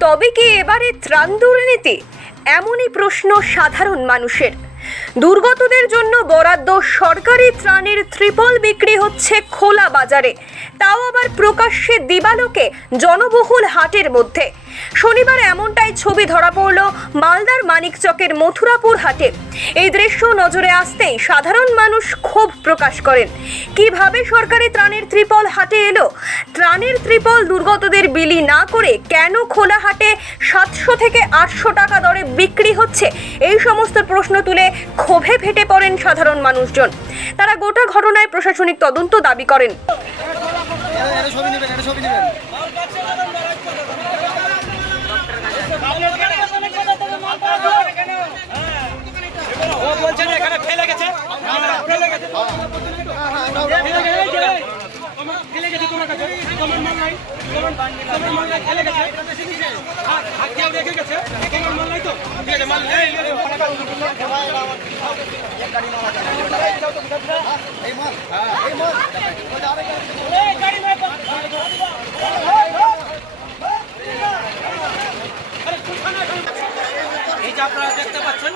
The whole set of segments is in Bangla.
তবে কি এবারে ত্রাণ দুর্নীতি? এমনই প্রশ্ন সাধারণ মানুষের। দুর্গতদের জন্য বরাদ্দ সরকারি ত্রাণের ত্রিপল বিক্রি হচ্ছে খোলা বাজারে। তাও আবার প্রকাশ্যে দিবালোকে জনবহুল হাটের মধ্যে। শনিবার এমনটাই ছবি ধরা পড়ল মালদার মানিকচকের মথুরাপুর হাটে। এই দৃশ্য নজরে আসতেই সাধারণ মানুষ ক্ষোভ প্রকাশ করেন। কীভাবে সরকারি ত্রাণের ত্রিপল হাটে এলো? ত্রাণের ত্রিপল দুর্গতদের বিলি না করে কেন খোলা হাটে সাতশো থেকে আটশো টাকা দরে বিক্রি হচ্ছে? এই সমস্ত প্রশ্ন তুলে ক্ষোভে ফেটে পড়েন সাধারণ মানুষজন। তারা গোটা ঘটনায় প্রশাসনিক তদন্ত দাবি করেন। এটা ছবি নেবেন এটা ছবি নেবেন ও বলছেন এখানে ফেলে গেছে ফেলে গেছে ফেলে গেছে তোমার কাছে তোমার মাল নাই তোমার তোমার মাল নাই ফেলে গেছে হাত দিয়ে রেখে গেছে তোমার মাল নাই তো ঠিক আছে মাল নেই এই যে আপনারা দেখতে পাচ্ছেন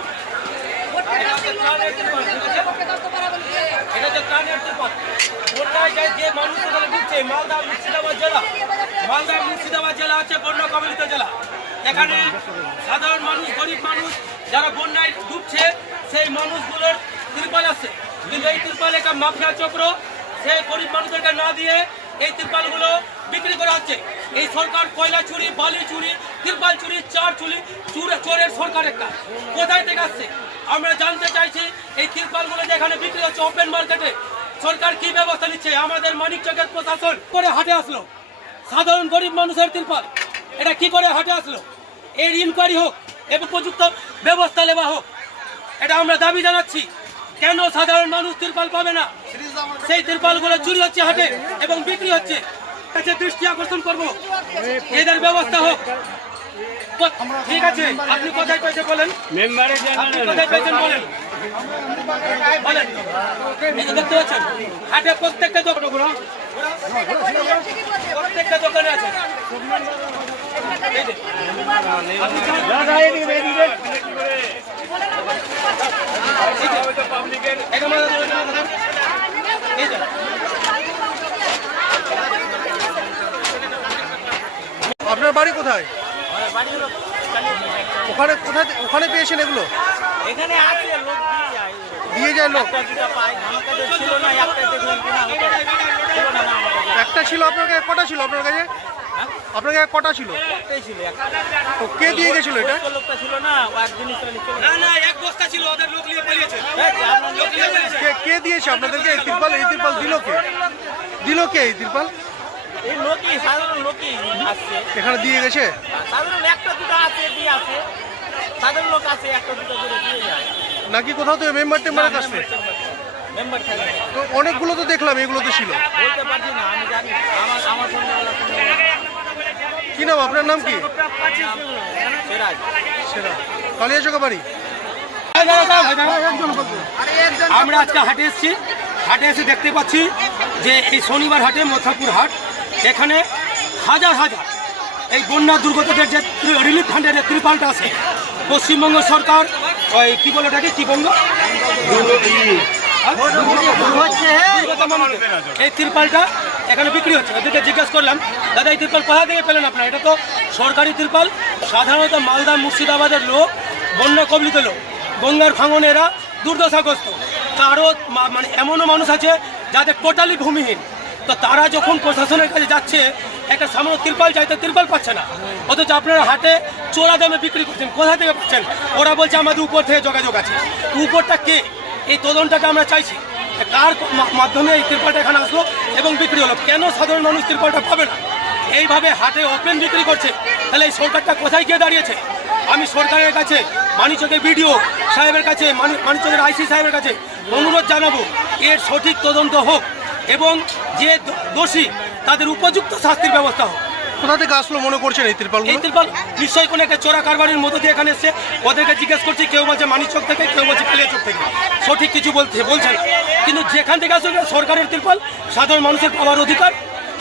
যে- মানুষ মালদা মুর্শিদাবাদ জেলা। মালদা মুর্শিদাবাদ জেলা হচ্ছে বন্যা কবলিত জেলা। এখানে সাধারণ মানুষ, গরিব মানুষ, যারা বন্যায় ডুবছে, সেই মানুষগুলোর ত্রিপাল আছে। কিন্তু এই ত্রিপাল একটা মাফিয়া চক্র। সেই গরিব মানুষদেরকে না দিয়ে এই ত্রিপালগুলো বিক্রি করা হচ্ছে। এই সরকার কয়লা চুরি, বালি চুরি, ত্রিপাল চুরি, চার চুরি, চুরে চোরের সরকার একটা। কোথায় থেকে আসছে? আমরা জানতে চাইছি, এই ত্রিপালগুলো যে এখানে বিক্রি হচ্ছে ওপেন মার্কেটে সরকার কি ব্যবস্থা নিচ্ছে? আমাদের মানিক চকের প্রশাসন করে হাটে আসলো। সাধারণ গরিব মানুষের তিরপাল। এটা কি করে হাটে আসলো? এর ইনকোয়ারি হোক এবং উপযুক্ত ব্যবস্থা নেওয়া হোক। এটা আমরা দাবি জানাচ্ছি। কেন সাধারণ মানুষ তিরপাল পাবে না? সেই তিরপালগুলো চুরি হচ্ছে হাটে এবং বিক্রি হচ্ছে। দৃষ্টি আকর্ষণ করব। এদের ব্যবস্থা হোক। ঠিক আছে আপনি কোথায় পেয়েছে বলেন? মেম্বারে আপনি কোথায় পেয়েছেন বলেন? বলেন। দেখতে পাচ্ছেন? হাটে প্রত্যেকটা দোকান প্রত্যেকটা দোকানে আছে। আপনি চান- এই যে। এটা মানে- এই যে। আপনার বাড়ি কোথায় ওখানে কোথায় ওখানে পেয়েছেন এগুলো? এখানে আছে লোক দিয়ে যায়। লোক? একটা ছিল আপনার কাছে কটা ছিল আপনার কাছে আপনার কাছে কটা ছিল? তো কে দিয়ে গেছিল এটা? লোকটা ছিল না ও এক জিনিস চলে না না এক বস্তা ছিল ওদের লোক নিয়ে পালিয়েছে। আপনার লোক নিয়ে গেছে। কে কে দিয়েছে আপনাদেরকে এই তিরপাল? এই তিরপাল দিল কে? দিল কে এই তিরপাল? এই লোকই সাধারণ লোকই আসছে এখানে দিয়ে গেছে? সাধারণ একটা দুটো আছে দিয়ে আছে। সাধারণ লোক আছে একটা দুটো করে দিয়ে যায়। নাকি কোথাও তো মেম্বার মেম্বার থাকে? তো অনেকগুলো তো দেখলাম এগুলো তো ছিল। বলতে পারছি না আমি জানি না। আমার আমার সঙ্গে ওরা কোনো কি নাম আপনার নাম কি? সেরাজ। বাড়ি? আমরা আজকে হাটে এসেছি। হাটে এসে দেখতে পাচ্ছি যে এই শনিবার হাটে মথাপুর হাট এখানে হাজার হাজার এই বন্যা দুর্গতদের যে রিলিফ ফান্ডের যে ত্রিপালটা আছে পশ্চিমবঙ্গ সরকার ওই কি বলে ওটাকে? কি বঙ্গ? হ্যাঁ? এই তিরপালটা এখানে বিক্রি হচ্ছে। ওদেরকে জিজ্ঞেস করলাম দাদা এই তিরপাল কোথা থেকে পেলেন আপনারা? এটা তো সরকারি তিরপাল সাধারণত মালদা মুর্শিদাবাদের লোক বন্যা কবলিত লোক। গঙ্গার ভাঙনে এরা দুর্দশাগ্রস্ত। তারও মা- মানে এমনও মানুষ আছে যাদের টোটালি ভূমিহীন। তো তারা যখন প্রশাসনের কাছে যাচ্ছে, একটা সামান্য তিরপাল চাইতে তিরপাল পাচ্ছে না। অথচ আপনারা হাটে চোরা দামে বিক্রি করছেন, কোথা থেকে পাচ্ছেন? ওরা বলছে আমাদের উপর থেকে যোগাযোগ আছে। উপরটা কে? এই তদন্তটা আমরা চাইছি। কার মাধ্যমে এই তিরপালটা এখানে আসলো এবং বিক্রি হলো? কেন সাধারণ মানুষ তিরপালটা পাবে না? এইভাবে হাটে ওপেন বিক্রি করছে। তাহলে এই সরকারটা কোথায় গিয়ে দাঁড়িয়েছে? আমি সরকারের কাছে, মানিচকের বিডিও সাহেবের কাছে, মানি- মানিচকের আইসি সাহেবের কাছে অনুরোধ জানাব, এর সঠিক তদন্ত হোক। এবং যে দোষী তাদের উপযুক্ত শাস্তির ব্যবস্থা হোক। কোথা থেকে আসলো মনে করছেন এই তিরপালগুলো এই তিরপাল নিশ্চয়ই কোনো একটা চোরা কারবারের মধ্যে দিয়ে এখানে এসছে ওদেরকে জিজ্ঞেস করছি কেউ বলছে মানিচক থেকে কেউ বলছে কালিয়াচক থেকে। সঠিক কিছু বলছে বলছে না। কিন্তু যেখান থেকে আসলে সরকারের তিরপাল সাধারণ মানুষের পাওয়ার অধিকার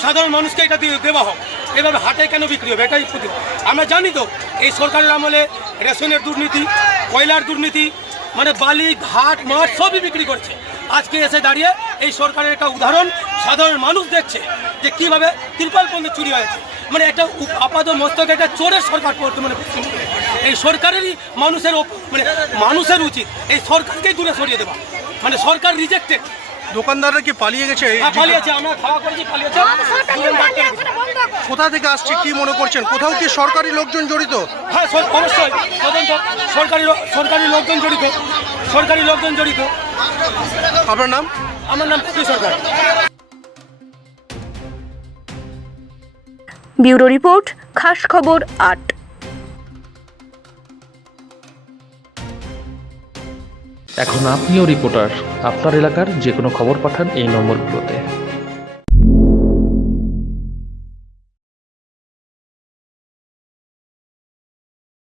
সাধারণ মানুষকে এটা দিয়ে দেওয়া হোক। এভাবে হাটে কেন বিক্রি হবে? এটাই প্রতি- আমরা জানি তো এই সরকারের আমলে রেশনের দুর্নীতি কয়লার দুর্নীতি মানে বালি ঘাট মাঠ সবই বিক্রি করছে। আজকে এসে দাঁড়িয়ে এই সরকারের একটা উদাহরণ সাধারণ মানুষ দেখছে যে কীভাবে তিরপাল পণ্য চুরি হয়েছে। মানে একটা আপাত মস্তকে একটা চোরের সরকার বর্তমানে পশ্চিমবঙ্গে। এই সরকারেরই মানুষের মানে মানুষের উচিত এই সরকারকেই দূরে সরিয়ে দেওয়া। মানে সরকার রিজেক্টেড দোকানদাররা কি পালিয়ে গেছে? এই হ্যাঁ পালিয়েছে আমরা খাওয়া করেছি পালিয়েছে। কোথা থেকে আসছে কি মনে করছেন? কোথাও কি সরকারি লোকজন জড়িত? হ্যাঁ অবশ্যই। তদন্ত সরকারি সরকারি লোকজন জড়িত। সরকারি লোকজন জড়িত। আপনার নাম? আমার নাম সরকার। ব্যুরো রিপোর্ট খাস খবর আট। এখন আপনিও রিপোর্টার। আপনার এলাকার যে কোনো খবর পাঠান এই নম্বরগুলোতে।